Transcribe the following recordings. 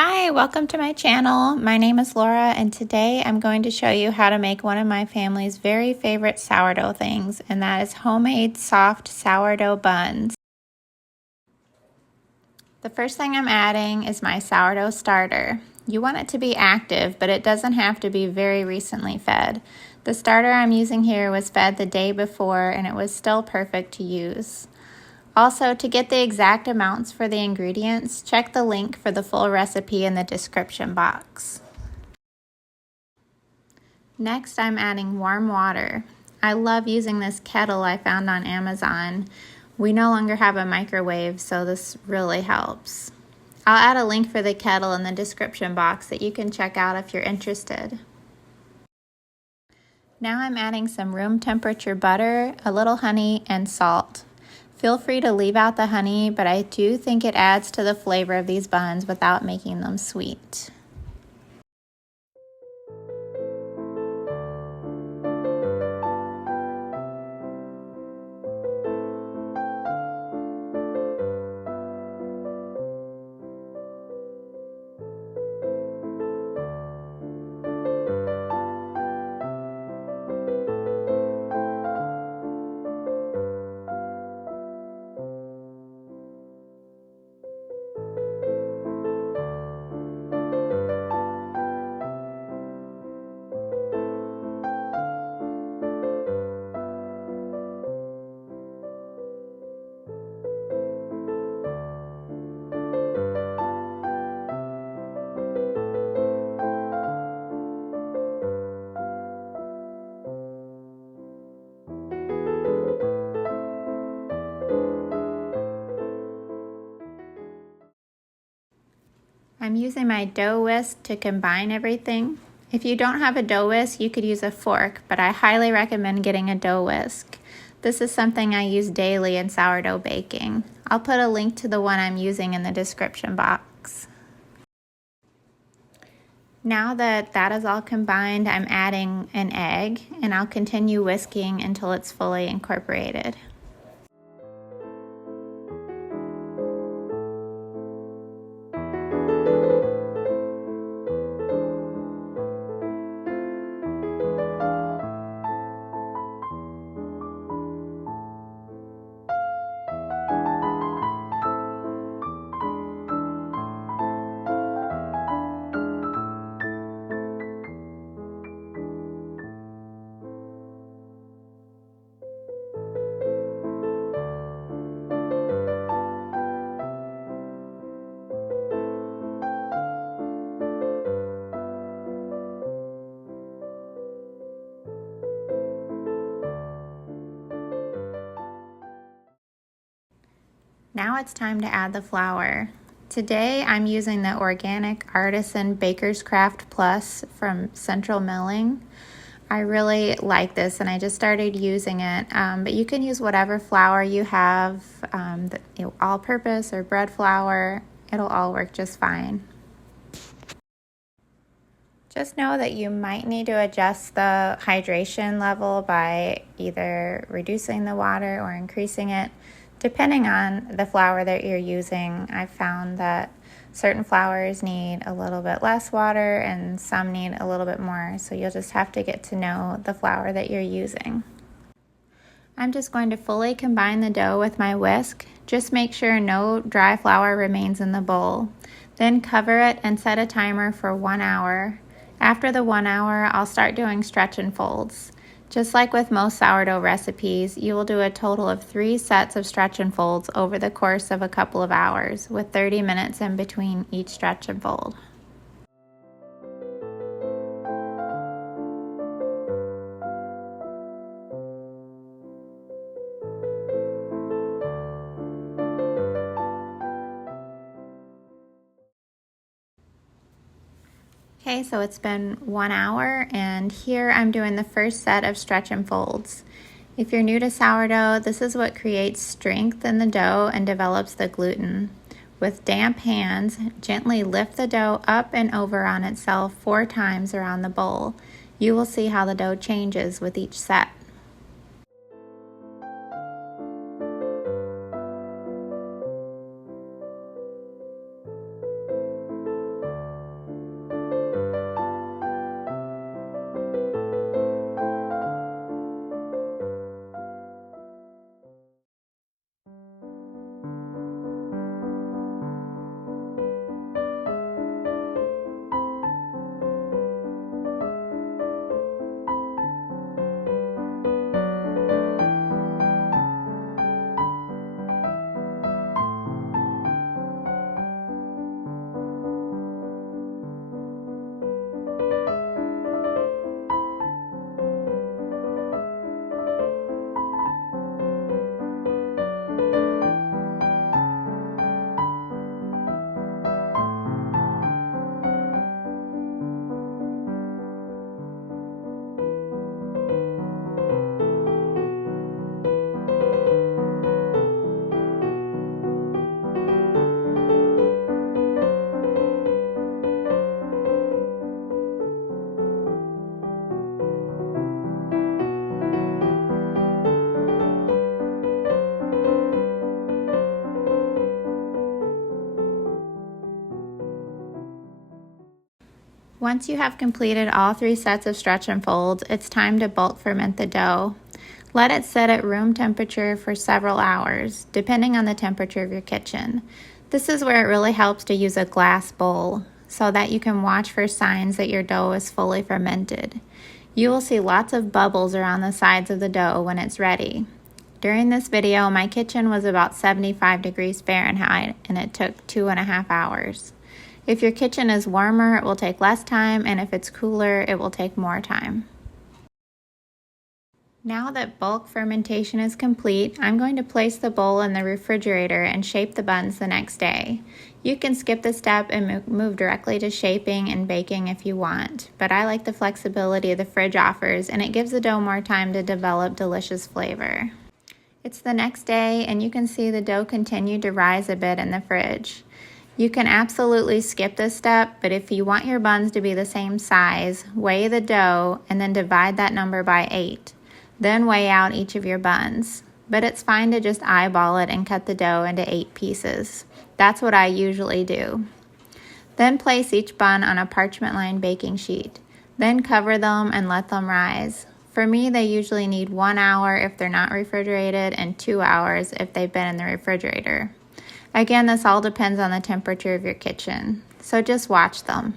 Hi, welcome to my channel. My name is Laura, and today I'm going to show you how to make one of my family's very favorite sourdough things, and that is homemade soft sourdough buns. The first thing I'm adding is my sourdough starter. You want it to be active, but it doesn't have to be very recently fed. The starter I'm using here was fed the day before, and it was still perfect to use. Also, to get the exact amounts for the ingredients, check the link for the full recipe in the description box. Next, I'm adding warm water. I love using this kettle I found on Amazon. We no longer have a microwave, so this really helps. I'll add a link for the kettle in the description box that you can check out if you're interested. Now I'm adding some room temperature butter, a little honey, and salt. Feel free to leave out the honey, but I do think it adds to the flavor of these buns without making them sweet. I'm using my dough whisk to combine everything. If you don't have a dough whisk, you could use a fork, but I highly recommend getting a dough whisk. This is something I use daily in sourdough baking. I'll put a link to the one I'm using in the description box. Now that that is all combined, I'm adding an egg, and I'll continue whisking until it's fully incorporated. Now it's time to add the flour. Today I'm using the Organic Artisan Baker's Craft Plus from Central Milling. I really like this and I just started using it, but you can use whatever flour you have, all-purpose or bread flour. It'll all work just fine. Just know that you might need to adjust the hydration level by either reducing the water or increasing it. Depending on the flour that you're using, I've found that certain flours need a little bit less water and some need a little bit more, so you'll just have to get to know the flour that you're using. I'm just going to fully combine the dough with my whisk. Just make sure no dry flour remains in the bowl. Then cover it and set a timer for 1 hour. After the 1 hour, I'll start doing stretch and folds. Just like with most sourdough recipes, you will do a total of 3 sets of stretch and folds over the course of a couple of hours, with 30 minutes in between each stretch and fold. Okay, so it's been 1 hour, and here I'm doing the first set of stretch and folds. If you're new to sourdough, this is what creates strength in the dough and develops the gluten. With damp hands, gently lift the dough up and over on itself 4 times around the bowl. You will see how the dough changes with each set. Once you have completed all 3 sets of stretch and folds, it's time to bulk ferment the dough. Let it sit at room temperature for several hours, depending on the temperature of your kitchen. This is where it really helps to use a glass bowl, so that you can watch for signs that your dough is fully fermented. You will see lots of bubbles around the sides of the dough when it's ready. During this video, my kitchen was about 75 degrees Fahrenheit, and it took 2.5 hours. If your kitchen is warmer, it will take less time, and if it's cooler, it will take more time. Now that bulk fermentation is complete, I'm going to place the bowl in the refrigerator and shape the buns the next day. You can skip the step and move directly to shaping and baking if you want, but I like the flexibility the fridge offers, and it gives the dough more time to develop delicious flavor. It's the next day, and you can see the dough continue to rise a bit in the fridge. You can absolutely skip this step, but if you want your buns to be the same size, weigh the dough and then divide that number by 8. Then weigh out each of your buns. But it's fine to just eyeball it and cut the dough into 8 pieces. That's what I usually do. Then place each bun on a parchment-lined baking sheet. Then cover them and let them rise. For me, they usually need 1 hour if they're not refrigerated and 2 hours if they've been in the refrigerator. Again, this all depends on the temperature of your kitchen, so just watch them.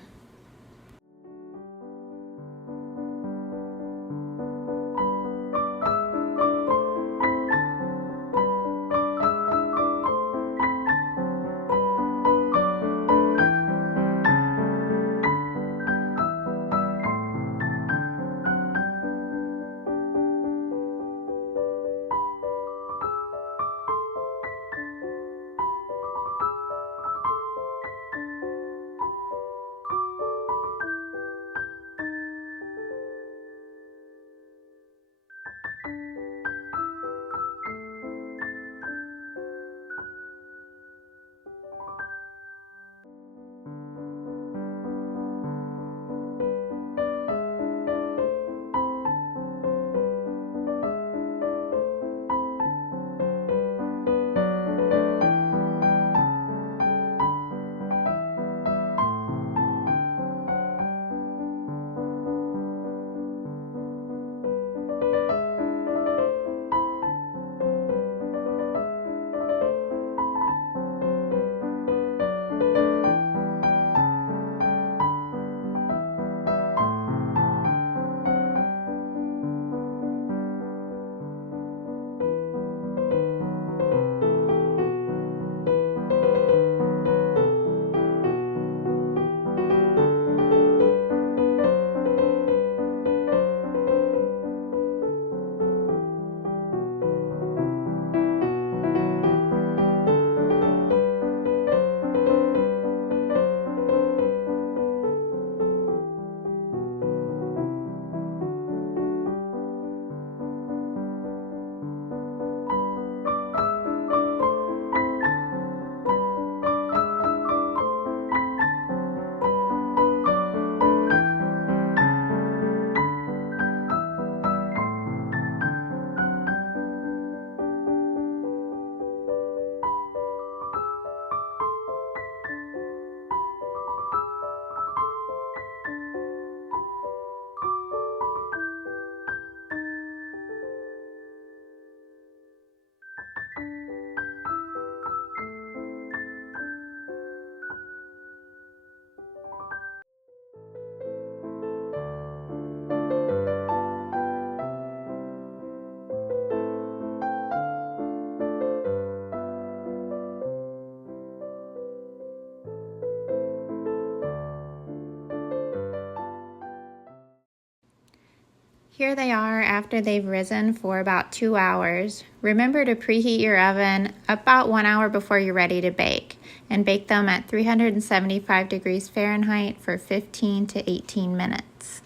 Here they are after they've risen for about 2 hours. Remember to preheat your oven about 1 hour before you're ready to bake, and bake them at 375 degrees Fahrenheit for 15 to 18 minutes.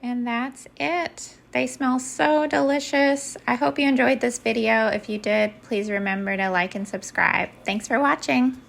And that's it. They smell so delicious. I hope you enjoyed this video. If you did, please remember to like and subscribe. Thanks for watching.